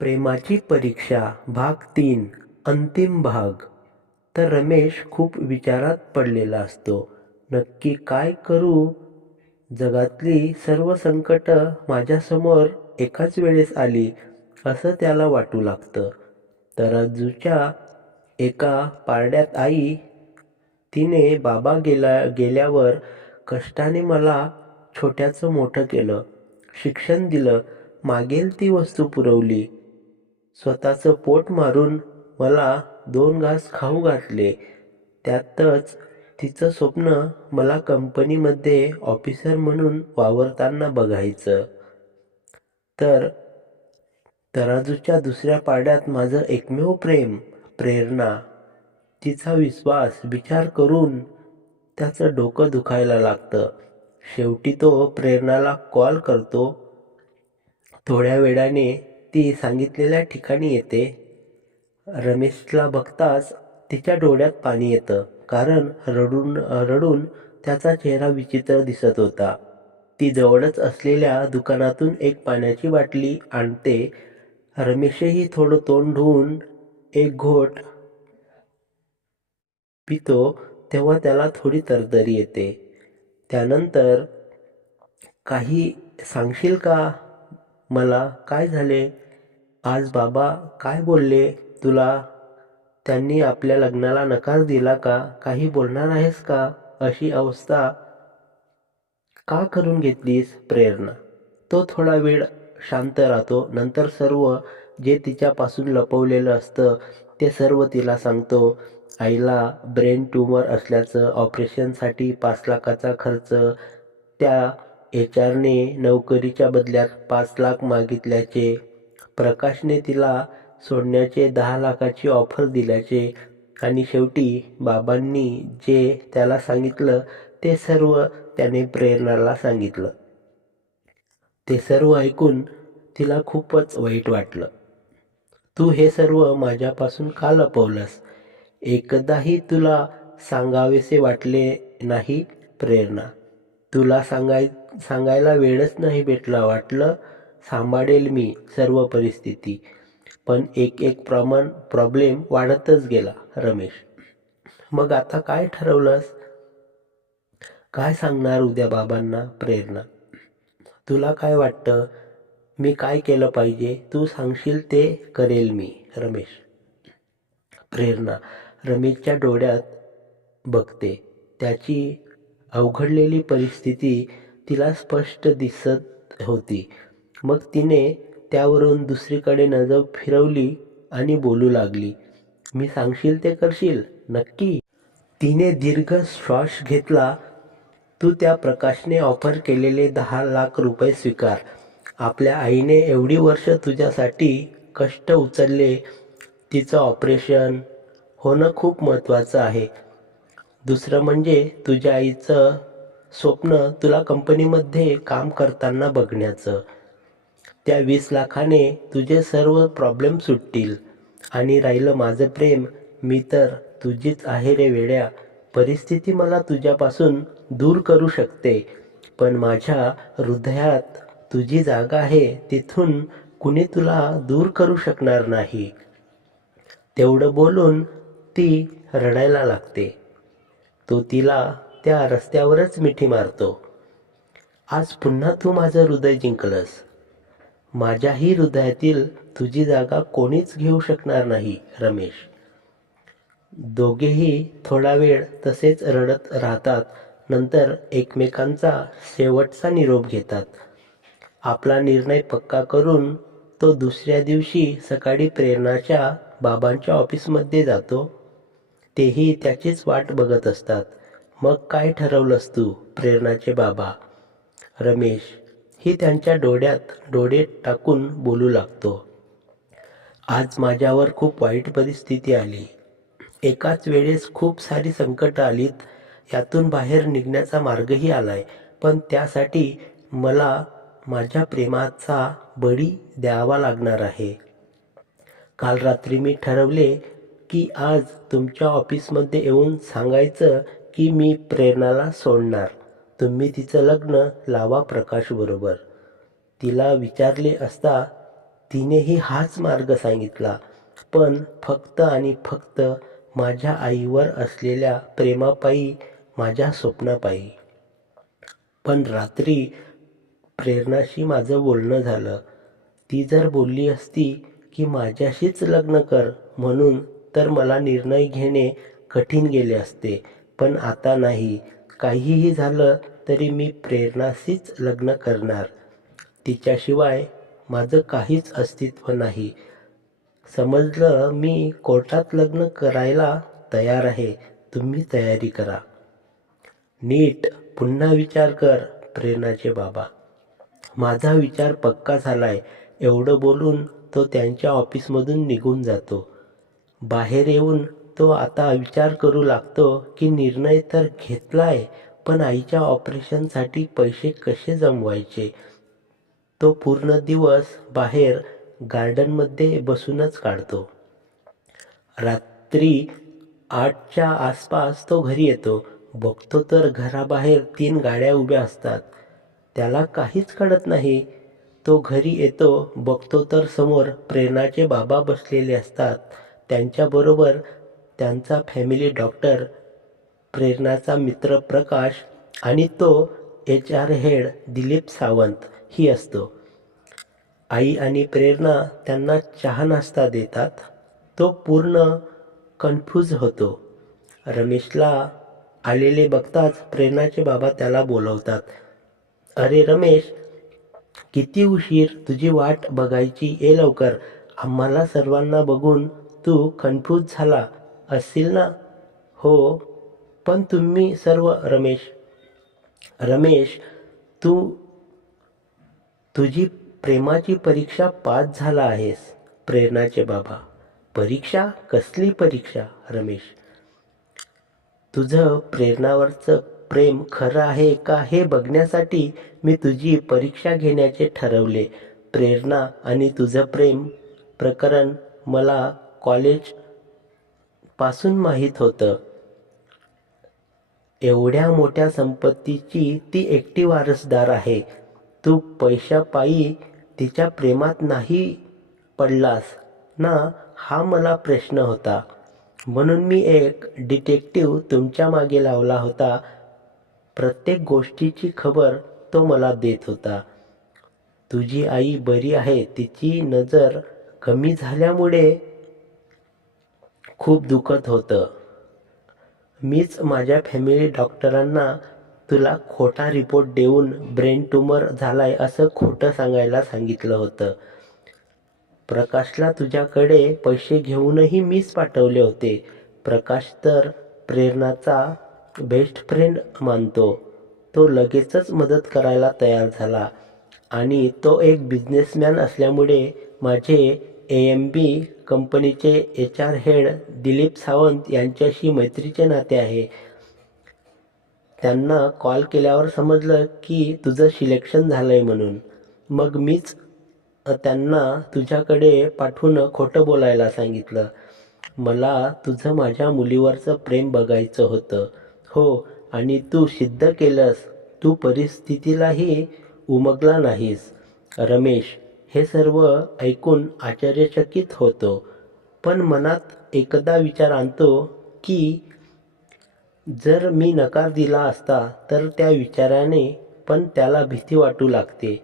प्रेमाची परीक्षा भाग तीन अंतिम भाग. तर रमेश खूप विचारात पडलेला असतो. नक्की काय करू? जगातली सर्व संकट माझ्यासमोर एकाच वेळेस आली असं त्याला वाटू लागतं. तराजूच्या एका पारड्यात आई तिने बाबा गेला गेल्यावर कष्टाने मला छोट्याचं मोठं केलं. शिक्षण दिलं मागेल ती वस्तू पुरवली. स्वतःचं पोट मारून मला दोन घास खाऊ घातले. त्यातच तिचं स्वप्न मला कंपनीमध्ये ऑफिसर म्हणून वावरताना बघायचं. तर तराजूच्या दुसऱ्या पाड्यात माझं एकमेव प्रेम प्रेरणा. तिचा विश्वास विचार करून त्याचं डोकं दुखायला लागतं. शेवटी तो प्रेरणाला कॉल करतो. थोड्या वेळाने ती सांगितलेल्या ठिकाणी येते. रमेशला बघताच तिच्या डोळ्यात पाणी येतं कारण रडून रडून त्याचा चेहरा विचित्र दिसत होता. ती जवळच असलेल्या दुकानातून एक पाण्याची बाटली आणते. रमेशही थोडं तोंड धुवून एक घोट पितो तेव्हा त्याला थोडी तरतरी येते. त्यानंतर काही सांगशील का? मला काय झाले? आज बाबा काय बोलले? तुला? त्यांनी आपल्या लग्नाला नकार दिला का? काही बोलणार आहेस का? अशी अवस्था का करून घेतलीस प्रेरणा? तो थोडा वेळ शांत राहतो. नंतर सर्व जे तिच्यापासून लपवलेलं असतं ते सर्व तिला सांगतो. आईला ब्रेन ट्यूमर असल्याचं ऑपरेशनसाठी पाच लाखाचा खर्च त्या एच आरने नोकरीच्या बदल्यात पाच लाख मागितल्याचे प्रकाशने तिला सोडण्याचे दहा लाखाची ऑफर दिल्याचे आणि शेवटी बाबांनी जे त्याला सांगितलं ते सर्व त्याने प्रेरणाला सांगितलं. ते सर्व ऐकून तिला खूपच वाईट वाटलं. तू हे सर्व माझ्यापासून का लपवलंस? एकदाही तुला सांगावेसे वाटले नाही प्रेरणा. तुला सांगाय सांगायला वेळच नाही भेटला वाटलं? सांभाळेल मी सर्व परिस्थिती. पण एक एक प्रमाण प्रॉब्लेम वाढतच गेला रमेश. मग आता काय ठरवलंस? काय सांगणार उद्या बाबांना प्रेरणा? तुला काय वाटतं? मी काय केलं पाहिजे? तू सांगशील ते करेल मी रमेश. प्रेरणा रमेशच्या डोळ्यात बघते. त्याची अवघडलेली परिस्थिती तिला स्पष्ट दिसत होती. मग तिने त्यावरून दुसरीकडे नजर फिरवली आणि बोलू लागली मी सांगशील ते करशील? नक्की. तिने दीर्घ श्वास घेतला. तू त्या प्रकाशने ऑफर केलेले दहा लाख रुपये स्वीकार. आपल्या आईने एवढी वर्ष तुझ्यासाठी कष्ट उचलले. तिचं ऑपरेशन होणं खूप महत्त्वाचं आहे. दुसरं म्हणजे तुझ्या आईचं स्वप्न तुला कंपनीमध्ये काम करताना बघण्याचं. त्या वीस लाखाने तुझे सर्व प्रॉब्लेम सुटतील. आणि राहिलं माझं प्रेम मी तर तुझीच आहे रे वेड्या. परिस्थिती मला तुझ्यापासून दूर करू शकते. पण माझ्या हृदयात तुझी जागा आहे तिथून कुणी तुला दूर करू शकणार नाही. तेवढं बोलून ती रडायला लागते. तो तिला त्या रस्त्यावरच मिठी मारतो. आज पुन्हा तू माझं हृदय जिंकलंस. माझ्याही हृदयातील तुझी जागा कोणीच घेऊ शकणार नाही रमेश. दोघेही थोडा वेळ तसेच रडत राहतात नंतर एकमेकांचा शेवटचा निरोप घेतात. आपला निर्णय पक्का करून तो दुसऱ्या दिवशी सकाळी प्रेरणाच्या बाबांच्या ऑफिसमध्ये जातो. तेही त्याचीच वाट बघत असतात. मग काय ठरवलंस तू प्रेरणाचे बाबा? रमेश ही त्यांच्या डोळ्यात डोळे टाकून बोलू लागतो. आज माझ्यावर खूप वाईट परिस्थिती आली. एकाच वेळेस खूप सारी संकट आलीत. यातून बाहेर निघण्याचा मार्गही आलाय. पण त्यासाठी मला माझ्या प्रेमाचा बळी द्यावा लागणार आहे. काल रात्री मी ठरवले की आज तुमच्या ऑफिसमध्ये येऊन सांगायचं की मी प्रेरणाला सोडणार. तुम्ही तिचं लग्न लावा प्रकाशबरोबर तिला विचारले असता तिनेही हाच मार्ग सांगितला पण फक्त आणि फक्त माझ्या आईवर असलेल्या प्रेमापायी माझ्या स्वप्नापायी. पण रात्री प्रेरणाशी माझं बोलणं झालं. ती जर बोलली असती की माझ्याशीच लग्न कर म्हणून तर मला निर्णय घेणे कठीण गेले असते पण आता नाही. काहीही झालं तरी मी प्रेरणाशीच लग्न करणार. तिच्याशिवाय माझं काहीच अस्तित्व नाही. समजलं मी कोर्टात लग्न करायला तयार आहे. तुम्ही तयारी करा. नीट पुन्हा विचार कर प्रेरणाचे बाबा. माझा विचार पक्का झालाय. एवढं बोलून तो त्यांच्या ऑफिसमधून निघून जातो. बाहेर येऊन तो आता विचार करू लागतो की निर्णय तर घेतलाय पण आईच्या ऑपरेशनसाठी पैसे कसे जमवायचे? तो पूर्ण दिवस बाहेर गार्डनमध्ये बसूनच काढतो. रात्री आठच्या आसपास तो घरी येतो. बघतो तर घराबाहेर तीन गाड्या उभ्या असतात. त्याला काहीच कळत नाही. तो घरी येतो बघतो तर समोर प्रेरणाचे बाबा बसलेले असतात. त्यांच्याबरोबर त्यांचा फॅमिली डॉक्टर प्रेरणाचा मित्र प्रकाश आणि तो H R head Dilip Sawant ही असतो. आई आणि प्रेरणा त्यांना चहा नाश्ता देतात. तो पूर्ण कन्फ्यूज होतो. रमेशला आलेले बघताच प्रेरणाचे बाबा त्याला बोलवतात. अरे रमेश किती उशीर तुझी वाट बघायची? ये लवकर. आम्हाला सर्वांना बघून तू कन्फ्यूज झाला. असतील ना? हो पण तुम्ही सर्व रमेश रमेश तू तुझी प्रेमाची परीक्षा पास झाला आहेस प्रेरणाचे बाबा. परीक्षा? कसली परीक्षा रमेश? तुझं प्रेरणावरचं प्रेम खरं आहे का हे बघण्यासाठी मी तुझी परीक्षा घेण्याचे ठरवले. प्रेरणा आणि तुझं प्रेम प्रकरण मला कॉलेज पासून माहीत होतं. एवढ्या मोठ्या संपत्तीची ती एकटी वारसदार आहे. तू पैशापायी तिच्या प्रेमात नाही पडलास ना हा मला प्रश्न होता. म्हणून मी एक डिटेक्टिव्ह तुमच्या मागे लावला होता. प्रत्येक गोष्टीची खबर तो मला देत होता. तुझी आई बरी आहे तिची नजर कमी झाल्यामुळे खूप दुखत होतं. मीच माझ्या फॅमिली डॉक्टरांना तुला खोटा रिपोर्ट देऊन ब्रेन ट्यूमर झालाय असं खोटं सांगायला सांगितलं होतं. प्रकाशला तुझ्याकडे पैसे घेऊनही मीच पाठवले होते. प्रकाश तर प्रेरणाचा बेस्ट फ्रेंड मानतो. तो लगेचच मदत करायला तयार झाला आणि तो एक बिझनेसमॅन असल्यामुळे माझे ए एम बी कंपनीचे H R head Dilip Sawant यांच्याशी मैत्रीचे नाते आहे. त्यांना कॉल केल्यावर समजलं की तुझं सिलेक्शन झालं आहे म्हणून. मग मीच त्यांना तुझ्याकडे पाठवून खोटं बोलायला सांगितलं. मला तुझं माझ्या मुलीवरचं प्रेम बघायचं होतं. हो आणि तू सिद्ध केलंस. तू परिस्थितीलाही उमगला नाहीस. रमेश हे सर्व ऐकून आश्चर्यचकित होतो. पण मनात एकदा विचार आणतो की जर मी नकार दिला असता तर त्या विचाराने पण त्याला भीती वाटू लागते.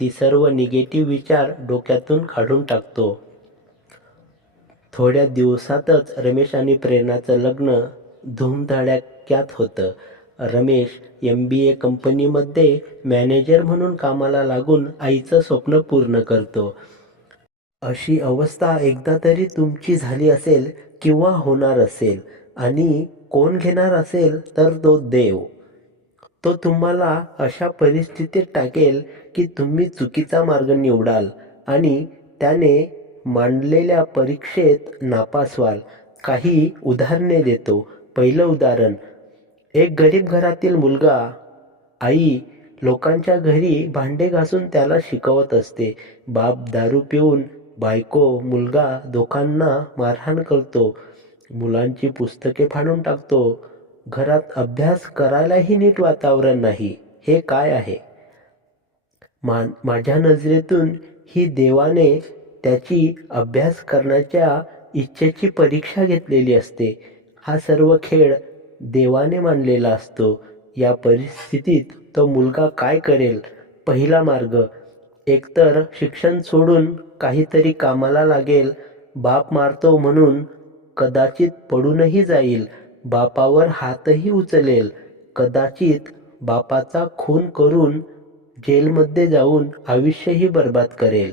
ती सर्व निगेटिव्ह विचार डोक्यातून काढून टाकतो. थोड्या दिवसातच रमेश आणि प्रेरणाचं लग्न धूमधडाक्यात होतं. रमेश एम बी ए कंपनीमध्ये मॅनेजर म्हणून कामाला लागून आईचं स्वप्न पूर्ण करतो. अशी अवस्था एकदा तरी तुमची झाली असेल किंवा होणार असेल आणि कोण घेणार असेल तर तो देव. तो तुम्हाला अशा परिस्थितीत टाकेल की तुम्ही चुकीचा मार्ग निवडाल आणि त्याने मांडलेल्या परीक्षेत नापास व्हाल. काही उदाहरणे देतो. पहिलं उदाहरण एक गरीब घरातील मुलगा आई लोकांच्या घरी भांडे घासून त्याला शिकवत असते. बाप दारू पिऊन बायको मुलगा दोघांना मारहाण करतो. मुलांची पुस्तके फाडून टाकतो. घरात अभ्यास करायलाही नीट वातावरण नाही. हे काय आहे? मा माझ्या नजरेतून ही देवाने त्याची अभ्यास करण्याच्या इच्छेची परीक्षा घेतलेली असते. हा सर्व खेळ देवाने मानलेला असतो. या परिस्थितीत तो मुलगा काय करेल? पहिला मार्ग. एकतर शिक्षण सोडून काहीतरी कामाला लागेल. बाप मारतो म्हणून कदाचित पडूनही जाईल. बापावर हातही उचलेल. कदाचित बापाचा खून करून जेलमध्ये जाऊन आयुष्यही बर्बाद करेल.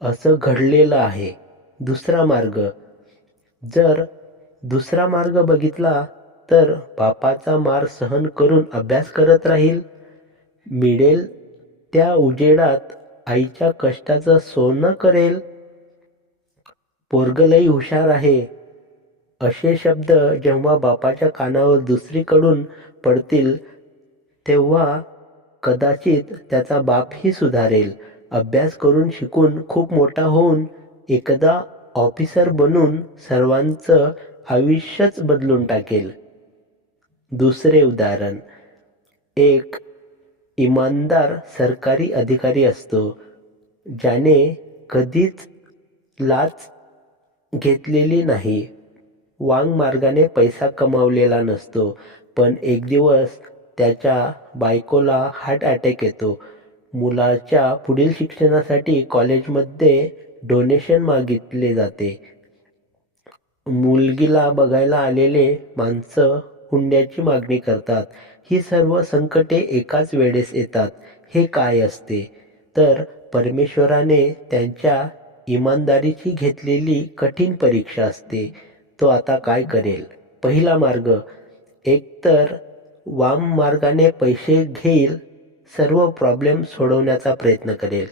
असं घडलेलं आहे. दुसरा मार्ग. जर दुसरा मार्ग बघितला तर बापाचा मार सहन करून अभ्यास करत राहील. मिळेल त्या उजेडात आईच्या कष्टाचं सोनं करेल. पोरगलही हुशार आहे. असे शब्द जेव्हा बापाच्या कानावर दुसरीकडून पडतील तेव्हा कदाचित त्याचा बापही सुधारेल. अभ्यास करून शिकून खूप मोठा होऊन एकदा ऑफिसर बनून सर्वांचं आयुष्यच बदलून टाकेल. दुसरे उदाहरण. एक इमानदार सरकारी अधिकारी असतो ज्याने कधीच लाच घेतलेली नाही. वांगमार्गाने पैसा कमावलेला नसतो पण एक दिवस त्याच्या बायकोला हार्ट अटॅक येतो. मुलाच्या पुढील शिक्षणासाठी कॉलेजमध्ये डोनेशन मागितले जाते. मुलगीला बघायला आलेले माणसं हुंड्याची मागणी करतात. ही सर्व संकटे एकाच वेळेस येतात. हे काय असते? तर परमेश्वराने त्यांच्या इमानदारीची घेतलेली कठीण परीक्षा असते. तो आता काय करेल? पहिला मार्ग एकतर वाम मार्गाने पैसे घेईल सर्व प्रॉब्लेम सोडवण्याचा प्रयत्न करेल.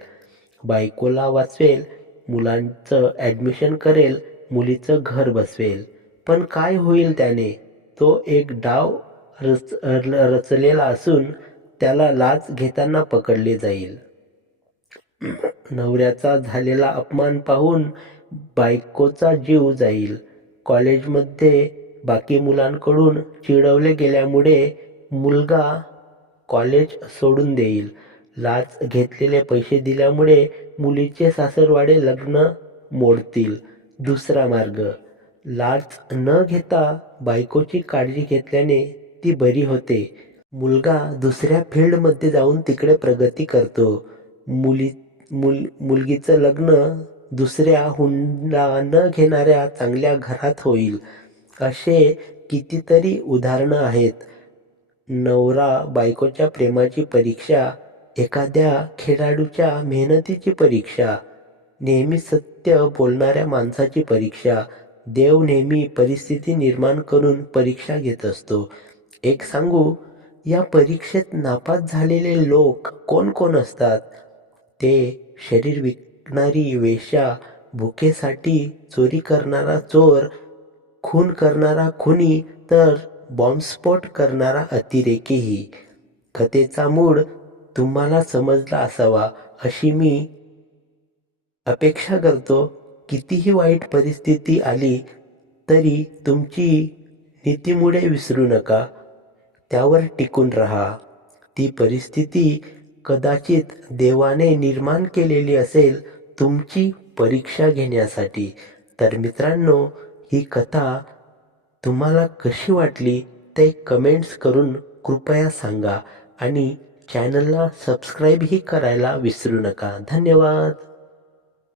बायकोला वाचवेल मुलांचं ॲडमिशन करेल मुलीचं घर बसवेल. पण काय होईल त्याने? तो एक डाव रच रचलेला असून त्याला लाच घेताना पकडले जाईल. नवऱ्याचा झालेला अपमान पाहून बायकोचा जीव जाईल. कॉलेजमध्ये बाकी मुलांकडून चिडवले गेल्यामुळे मुलगा कॉलेज सोडून देईल. लाच घेतलेले पैसे दिल्यामुळे मुलीचे सासरवाडे लग्न मोडतील. दुसरा मार्ग. लाच न घेता बायकोची काळजी घेतल्याने ती बरी होते. मुलगा दुसऱ्या फील्डमध्ये जाऊन तिकडे प्रगती करतो. मुली मुल मुलगीचं लग्न दुसऱ्या हुंडा न घेणाऱ्या चांगल्या घरात होईल. असे कितीतरी उदाहरणं आहेत. नवरा बायकोच्या प्रेमाची परीक्षा एखाद्या खेळाडूच्या मेहनतीची परीक्षा नेहमी सत्य बोलणाऱ्या माणसाची परीक्षा देव नेहमी परिस्थिती निर्माण करून परीक्षा घेत असतो. एक सांगू या परीक्षेत नापास झालेले लोक कोण कोण असतात? ते शरीर विकणारी वेश्या भुकेसाठी चोरी करणारा चोर खून करणारा खुनी तर बॉम्बस्फोट करणारा अतिरेकीही. कथेचा मूड तुम्हाला समजला असावा अशी मी अपेक्षा करतो. कितीही वाईट परिस्थिती आली तरी तुमची नीतीमुळे विसरू नका. त्यावर टिकून राहा. ती परिस्थिती कदाचित देवाने निर्माण केलेली असेल तुमची परीक्षा घेण्यासाठी. तर मित्रांनो ही कथा तुम्हाला कशी वाटली ते कमेंट्स करून कृपया सांगा आणि चॅनलला सबस्क्राईबही करायला विसरू नका. धन्यवाद.